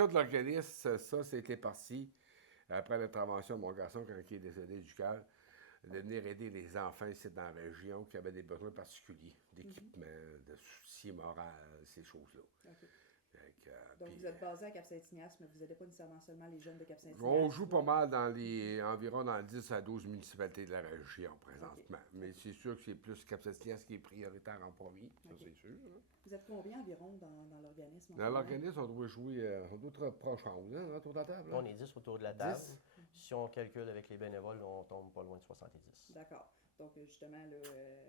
mission de l'organisme, ça, c'était parti après l'intervention de mon garçon quand il est décédé du cœur, de venir aider les enfants ici dans la région qui avaient des besoins particuliers, d'équipement, de soucis moraux, ces choses-là. OK. Fait que, Donc, vous êtes basé à Cap-Saint-Ignace, mais vous n'aidez pas nécessairement seulement les jeunes de on Cap-Saint-Ignace. joue pas mal dans les environ dans 10 à 12 municipalités de la région OK. présentement. Mais c'est sûr que c'est plus Cap-Saint-Ignace qui est prioritaire en premier, ça OK. c'est sûr. Hein. Vous êtes combien environ dans l'organisme en ce Dans moment? l'organisme, on doit jouer, on doit être proche en haut, hein, autour de la table. On Hein? est 10 autour de la table. 10. Si on calcule avec les bénévoles, on tombe pas loin de 70. D'accord. Donc, justement, le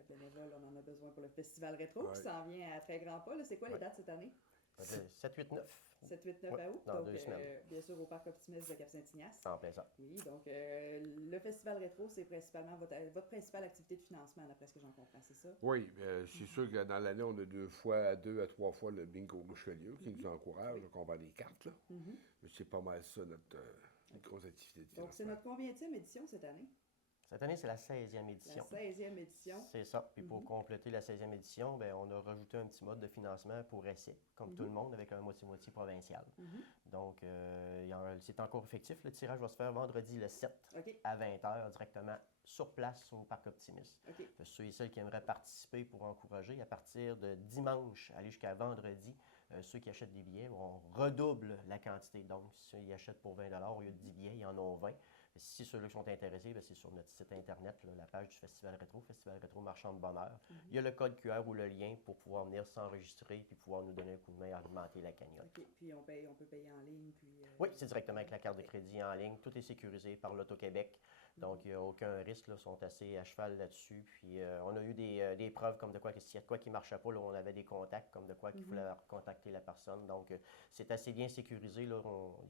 bénévole, on en a besoin pour le Festival Rétro Ouais. qui s'en vient à très grands pas. Là. C'est quoi les dates cette année? 7, 8, 9. 7, 8, 9 Ouais, août. dans Donc, 2 semaines. bien sûr, au Parc Optimiste de Cap-Saint-Ignace. En plein ça. Oui, donc le Festival Rétro, c'est principalement votre principale activité de financement, d'après ce que j'en comprends, c'est ça? Oui, c'est sûr que dans l'année, on a 2 à 3 fois le bingo Richelieu qui nous encourage, donc on vend des cartes. Là. Mais c'est pas mal ça, notre grosse activité de financement. Donc, c'est notre combienième édition cette année? Cette année, c'est la 16e La édition. 16e édition. C'est ça. Puis pour compléter la 16e édition, ben, on a rajouté un petit mode de financement pour essai, comme tout le monde, avec un moitié-moitié provincial. Donc, c'est encore effectif. Le tirage va se faire vendredi le 7 OK. à 20h directement sur place au Parc Optimiste. OK. Ceux et celles qui aimeraient participer pour encourager, à partir de dimanche, aller jusqu'à vendredi, ceux qui achètent des billets, on redouble la quantité. Donc, s'ils achètent pour 20 au lieu de 10 billets, ils en ont 20. Si ceux-là qui sont intéressés, bien, c'est sur notre site Internet, là, la page du Festival Rétro, Festival Rétro Marchand de Bonheur. Il y a le code QR ou le lien pour pouvoir venir s'enregistrer puis pouvoir nous donner un coup de main à augmenter la cagnotte. OK. Puis on peut payer en ligne. Puis, Oui, c'est directement avec la carte de crédit en ligne. Tout est sécurisé par l'Auto-Québec. Donc, il n'y a aucun risque. Ils sont assez à cheval là-dessus. Puis, on a eu des preuves comme de quoi, que s'il y a de quoi qui ne marchait pas, là, on avait des contacts comme de quoi qu'il fallait contacter la personne. Donc, c'est assez bien sécurisé. Il n'y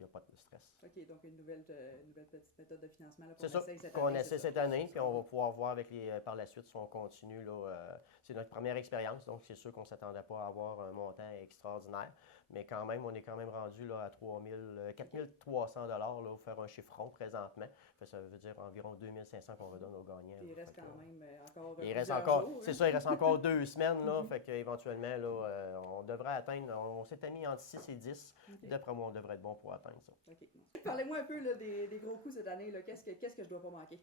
a pas de stress. OK. Donc, une nouvelle petite méthode de financement là, C'est ça qu'on essaie cette année, puis on va pouvoir voir avec par la suite si on continue. C'est notre première expérience, donc c'est sûr qu'on ne s'attendait pas à avoir un montant extraordinaire, mais quand même, on est quand même rendu là, à 4 300 $ pour faire un chiffron présentement. Ça veut dire environ 2 500 qu'on redonne aux gagnants. Puis il reste quand même encore il reste plusieurs encore, jours, c'est hein? ça, il reste encore 2 semaines, là, fait qu'éventuellement, là, on devrait atteindre, on s'était mis entre 6 et 10. OK. D'après moi, on devrait être bon pour atteindre ça. OK. Parlez-moi un peu là, des gros coups cette année. Là. Qu'est-ce que je dois pas manquer?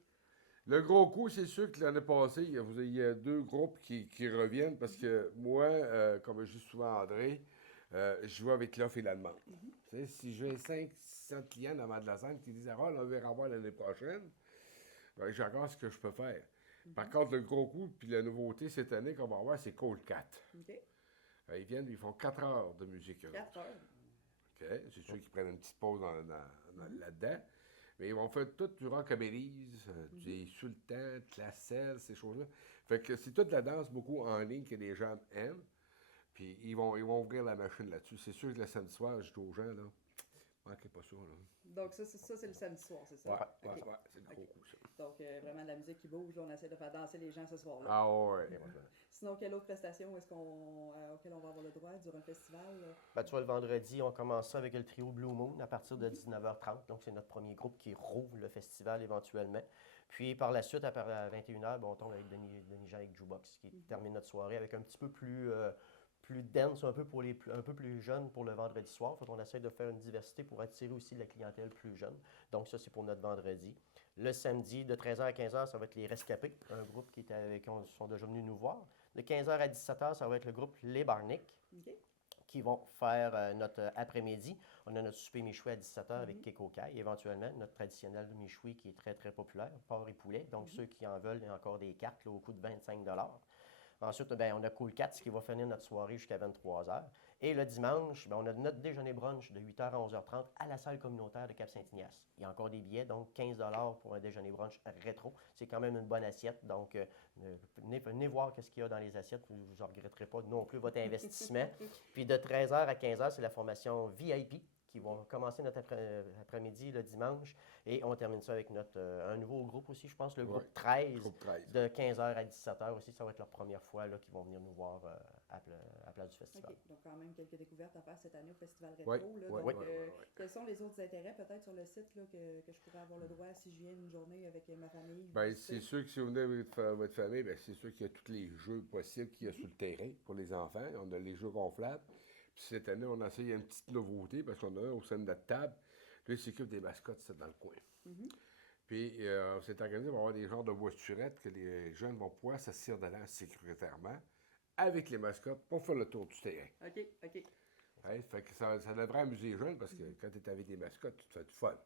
Le gros coup, c'est sûr que l'année passée, il y a 2 groupes qui reviennent parce que moi, comme je dis souvent à André, je vais avec l'offre et la demande. Tu sais, si j'ai 500 clients dans ma de la scène qui disent « Ah, on va revoir l'année prochaine », ben, j'ai encore ce que je peux faire. Par contre, le gros coup, puis la nouveauté cette année qu'on va avoir, c'est Cold Cat. OK. Ils viennent, ils font 4 heures de musique. 4 heures. OK? C'est sûr qu'ils prennent une petite pause là-dedans. Mais ils vont faire tout du rockabilly, du sultan, de la selle, ces choses-là. Fait que c'est toute la danse beaucoup en ligne que les gens aiment. Puis ils vont ouvrir la machine là-dessus. C'est sûr que le samedi soir, je dis aux gens, là, manquez pas ça, là. Donc ça, c'est le samedi soir, c'est ça? Ouais, OK. c'est le gros coup, ça. Donc vraiment de la musique qui bouge. Là, on essaie de faire danser les gens ce soir-là. Ah ouais. Sinon, quelle autre prestation auquel on va avoir le droit durant le festival? Là? Ben, tu vois, le vendredi, on commence ça avec le trio Blue Moon à partir de 19h30. Donc, c'est notre premier groupe qui rouvre le festival éventuellement. Puis, par la suite, à 21h, on tombe avec Denis Jean avec Jukebox qui termine notre soirée avec un petit peu plus dense, un peu plus jeune pour le vendredi soir. Fait qu'on essaie de faire une diversité pour attirer aussi de la clientèle plus jeune. Donc, ça, c'est pour notre vendredi. Le samedi, de 13h à 15h, ça va être les Rescapés, un groupe qui sont déjà venus nous voir. De 15h à 17h, ça va être le groupe Les Barniques. OK. Qui vont faire notre après-midi. On a notre souper méchoui à 17h avec Kekokai, éventuellement, notre traditionnel méchoui qui est très, très populaire, porc et poulet. Donc, ceux qui en veulent, il y a encore des cartes là, au coût de 25 $. Ensuite, ben, on a Cool Cats qui va finir notre soirée jusqu'à 23h. Et le dimanche, ben, on a notre déjeuner brunch de 8h à 11h30 à la salle communautaire de Cap-Saint-Ignace. Il y a encore des billets, donc 15 $ pour un déjeuner brunch rétro. C'est quand même une bonne assiette. Donc, venez voir qu'est-ce qu'il y a dans les assiettes. Vous ne regretterez pas non plus votre investissement. Puis de 13h à 15h, c'est la formation VIP qui vont commencer notre après-midi le dimanche. Et on termine ça avec un nouveau groupe aussi, je pense, le groupe 13, groupe 13. de 15h à 17h aussi. Ça va être leur première fois là, qu'ils vont venir nous voir à place du festival. OK. Donc, quand même, quelques découvertes à faire cette année au Festival Rétro. Oui, Là. oui, Donc, oui. quels sont les autres intérêts peut-être sur le site là, que je pourrais avoir le droit si je viens une journée avec ma famille? Ben, c'est sûr que si vous venez avec votre famille, ben, c'est sûr qu'il y a tous les jeux possibles qu'il y a sur le terrain pour les enfants. On a les jeux gonflables. Puis cette année, on a essayé une petite nouveauté parce qu'on a un au sein de notre table. Lui, il s'occupe des mascottes, c'est dans le coin. Puis, on s'est organisé pour avoir des genres de voiturettes que les jeunes vont pouvoir s'asseoir dedans sécuritairement avec les mascottes pour faire le tour du terrain. OK, OK. Ouais, fait que ça devrait amuser les jeunes parce que quand tu es avec des mascottes, tu te fais du fun.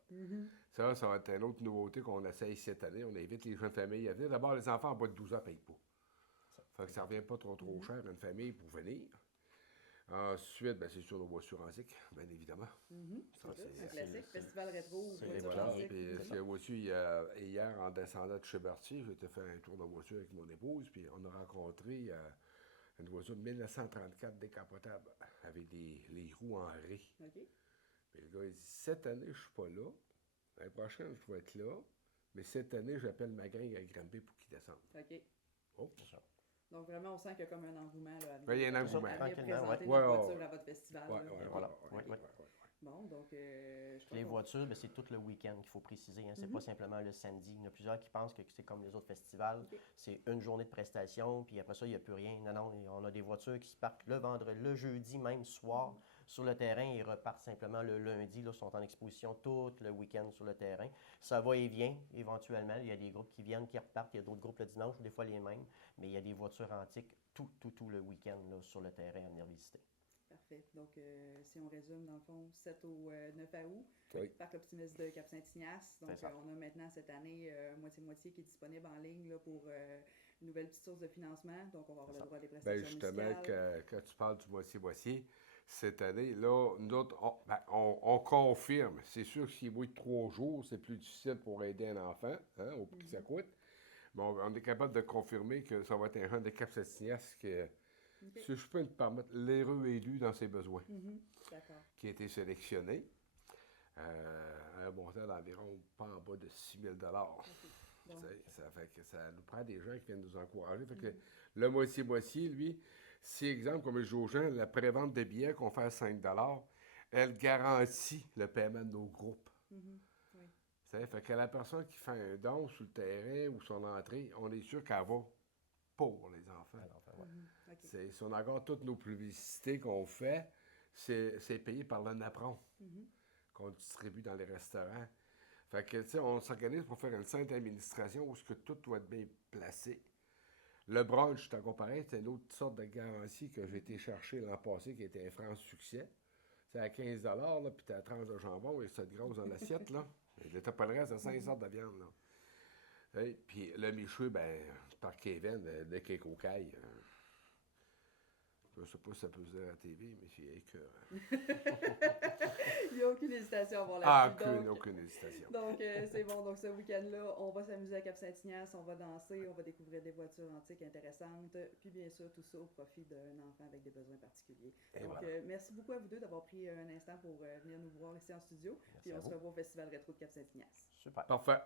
Ça va être une autre nouveauté qu'on essaye cette année. On invite les jeunes familles à venir. D'abord, les enfants en bas de 12 ans ne payent pas. Fait que ça ne revient pas trop cher à une famille pour venir. Ensuite, ben, c'est sur nos voitures antiques, bien évidemment. Ça, C'est un classique. Festival rétro, c'est- voiture voilà. antique. Puis, ce qu'il y a aussi, hier, en descendant de chez Berthier, j'ai été faire un tour de voiture avec mon épouse, puis on a rencontré une voiture de 1934 décapotable avec les roues en ré. OK. Puis le gars, il dit, cette année, je ne suis pas là. L'année prochaine, je vais être là. Mais cette année, j'appelle ma gang à grimper pour qu'ils descendent. OK. Oh. Donc, vraiment, on sent qu'il y a comme un engouement. Là, Oui, il y a un engouement. À venir Tranquillement, présenter ouais. notre Ouais, voiture ouais. à votre festival. Ouais, là. ouais, Voilà. ouais, Ouais, ouais, ouais. ouais. Bon, donc, je crois Les qu'on- voitures, ben, c'est tout le week-end qu'il faut préciser. Hein. C'est pas simplement le samedi. Il y en a plusieurs qui pensent que c'est comme les autres festivals. OK. C'est une journée de prestation, puis après ça, il n'y a plus rien. Non, non, on a des voitures qui se partent le vendredi, le jeudi même soir sur le terrain et repartent simplement le lundi. Là, sont en exposition tout le week-end sur le terrain. Ça va et vient éventuellement. Il y a des groupes qui viennent, qui repartent. Il y a d'autres groupes le dimanche, des fois les mêmes. Mais il y a des voitures antiques tout le week-end là, sur le terrain à venir visiter. Parfait. Donc, si on résume, dans le fond, 7 au 9 août, Oui. Parc Optimiste de Cap-Saint-Ignace. Donc, C'est ça. on a maintenant cette année moitié-moitié qui est disponible en ligne là, pour une nouvelle petite source de financement. Donc, on va avoir le droit à des prestations Ben justement, musicales. quand tu parles du moitié-moitié, cette année, là, nous autres, on confirme. C'est sûr que s'il vaut 3 jours, c'est plus difficile pour aider un enfant, hein, au prix que ça coûte. Mais on est capable de confirmer que ça va être un jeune de Cap-Saint-Ignace qui, OK. si je peux me permettre, l'heureux élu dans ses besoins, D'accord. qui a été sélectionné à un montant d'environ pas en bas de 6 000 Bon. Ça fait que ça nous prend des gens qui viennent nous encourager. Fait que le moitié-moitié, lui, si, exemple, comme je dis aux gens, la prévente de billets qu'on fait à 5 elle garantit le paiement de nos groupes. Oui. Ça fait que la personne qui fait un don sur le terrain ou son entrée, on est sûr qu'elle va pour les enfants. Alors, enfin, ouais. OK. Si on a encore toutes nos publicités qu'on fait, c'est payé par le napperon qu'on distribue dans les restaurants. Fait que, tu sais, on s'organise pour faire une sainte administration où ce que tout doit être bien placé. Le brunch, c'est encore pareil, c'est une autre sorte de garantie que j'ai été chercher l'an passé qui était un franc succès. C'est à 15 là, puis t'as 30 de jambon et cette grosse dans l'assiette, là. Le top le reste, c'est 5 sortes de viande, là. Hey, puis le Michou, ben, par Kevin, de Kekokai. Je sais pas si ça peut se dire à la TV, mais c'est écœurant. Il n'y a aucune hésitation à voir là-dessus. Aucune hésitation. Donc, c'est bon. Donc, ce week-end-là, on va s'amuser à Cap-Saint-Ignace, on va danser, on va découvrir des voitures antiques intéressantes, puis bien sûr, tout ça au profit d'un enfant avec des besoins particuliers. Et Donc, voilà. merci beaucoup à vous deux d'avoir pris un instant pour venir nous voir ici en studio. Puis à on se vous. revoit au Festival Rétro de Cap-Saint-Ignace. Super. Parfait.